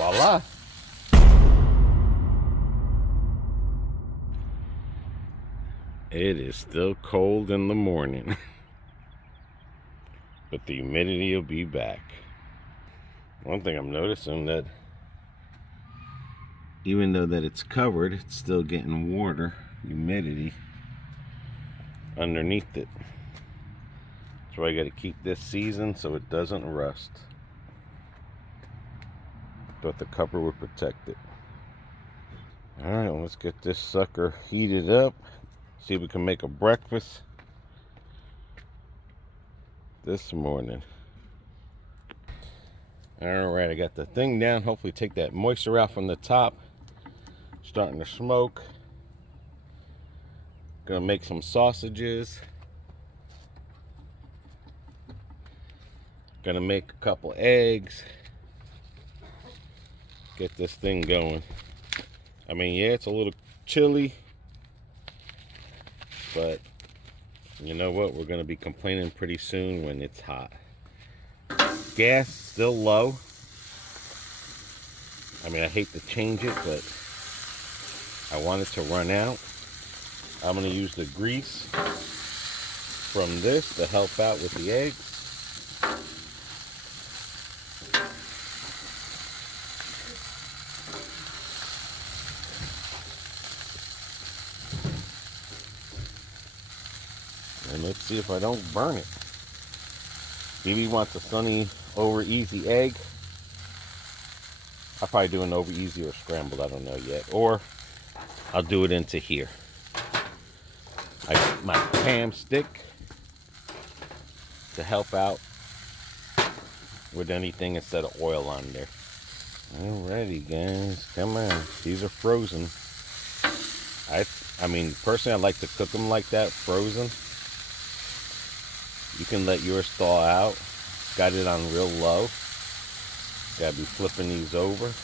Voila. It is still cold in the morning, but the humidity will be back. One thing I'm noticing that even though that it's covered, it's still getting water, humidity underneath it. That's why I got to keep this seasoned so it doesn't rust. Thought the cover would protect it. Alright, let's get this sucker heated up. See if we can make a breakfast this morning. Alright, I got the thing down. Hopefully take that moisture out from the top. Starting to smoke. Gonna make some sausages. Gonna make a couple eggs. Get this thing going. I mean, yeah, it's a little chilly, but you know what? We're gonna be complaining pretty soon when it's hot. Gas still low. I mean, I hate to change it, but I want it to run out. I'm gonna use the grease from this to help out with the eggs. And let's see if I don't burn it. Maybe wants a sunny over easy egg. I'll probably do an over easy or scrambled, I don't know yet. Or I'll do it into here. I got my ham stick to help out with anything instead of oil on there. Alrighty guys, come on. These are frozen. I mean, personally I like to cook them like that, frozen. You can let yours thaw out. Got it on real low. Gotta be flipping these over.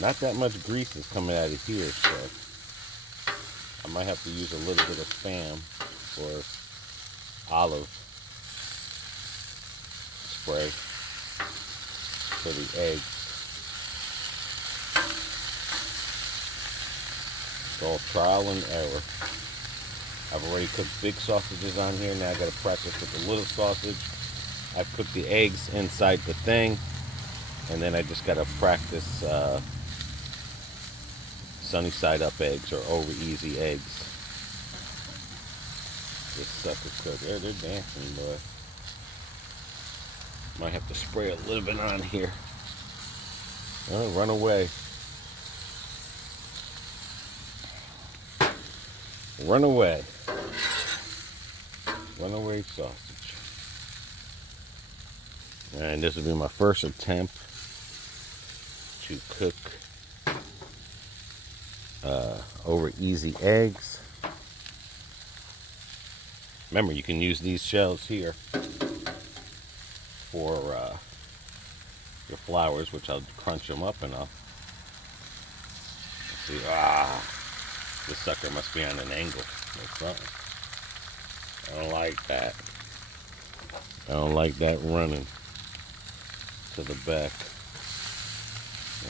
Not that much grease is coming out of here, so I might have to use a little bit of Spam or olive spray for the eggs. It's all trial and error. I've already cooked big sausages on here. Now I gotta practice with the little sausage. I've cooked the eggs inside the thing, and then I just gotta practice sunny side up eggs or over easy eggs. This stuff is cooked. They're dancing, boy. Might have to spray a little bit on here. Oh, run away. Run away. Runaway sausage. And this will be my first attempt to cook over easy eggs. Remember, you can use these shells here for your flours, which I'll crunch them up enough. Let's see, this sucker must be on an angle or something. I don't like that. I don't like that running to the back.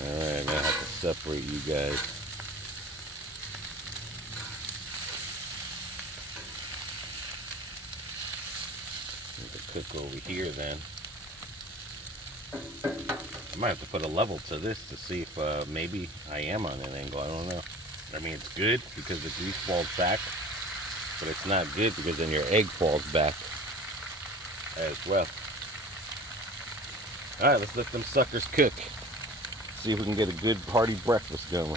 Alright, I have to separate you guys. Need to cook over here then. I might have to put a level to this to see if maybe I am on an angle. I don't know. I mean, it's good because the grease falls back, but it's not good because then your egg falls back as well. Alright, let's let them suckers cook. See if we can get a good hearty breakfast going.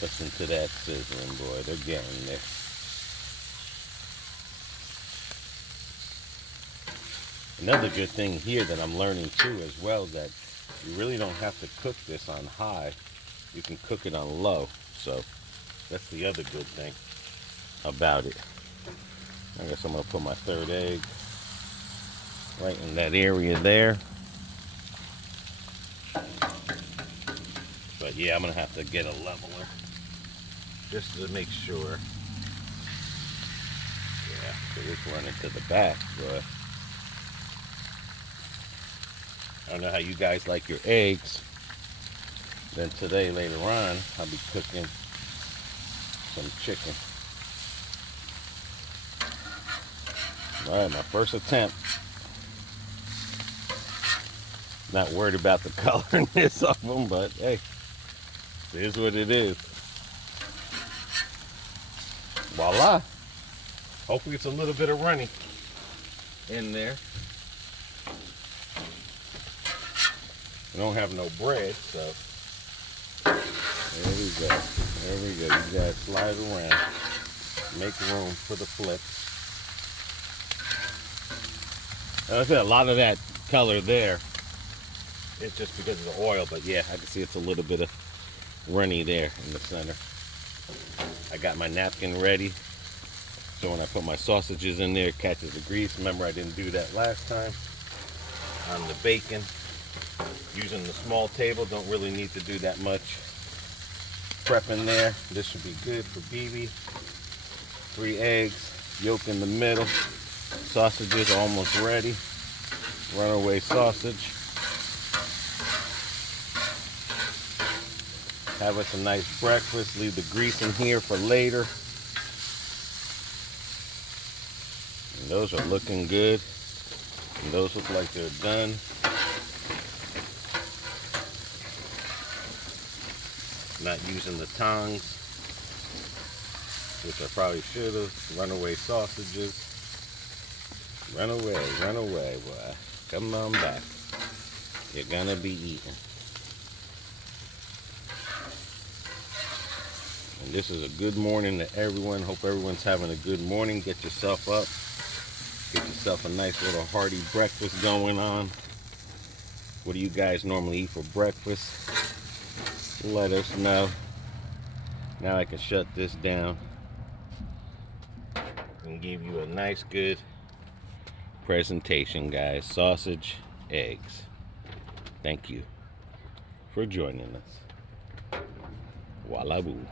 Listen to that sizzling, boy. They're getting there. Another good thing here that I'm learning too as well, that you really don't have to cook this on high. You can cook it on low. So that's the other good thing about it. I guess I'm going to put my third egg right in that area there. But yeah, I'm going to have to get a leveler just to make sure. so it's running to the back, but I don't know how you guys like your eggs. Then today, later on, I'll be cooking some chicken. Alright, my first attempt. Not worried about the colorness of them, but hey, it is what it is. Voila. Hopefully it's a little bit of runny in there. I don't have no bread, so there we go. There we go. You guys slide around. Make room for the flips. I said a lot of that color there, it's just because of the oil, but yeah, I can see it's a little bit of runny there in the center. I got my napkin ready, so when I put my sausages in there, it catches the grease. Remember, I didn't do that last time. On the bacon, using the small table, don't really need to do that much prep in there. This should be good for BB. 3 eggs, yolk in the middle. Sausages almost ready. Runaway sausage. Have us a nice breakfast. Leave the grease in here for later. And those are looking good. And those look like they're done. Not using the tongs, which I probably should have. Runaway sausages. Run away, boy. Come on back. You're gonna be eating. And this is a good morning to everyone. Hope everyone's having a good morning. Get yourself up. Get yourself a nice little hearty breakfast going on. What do you guys normally eat for breakfast? Let us know. Now I can shut this down and give you a nice, good presentation, guys. Sausage, eggs. Thank you for joining us. Voila boo.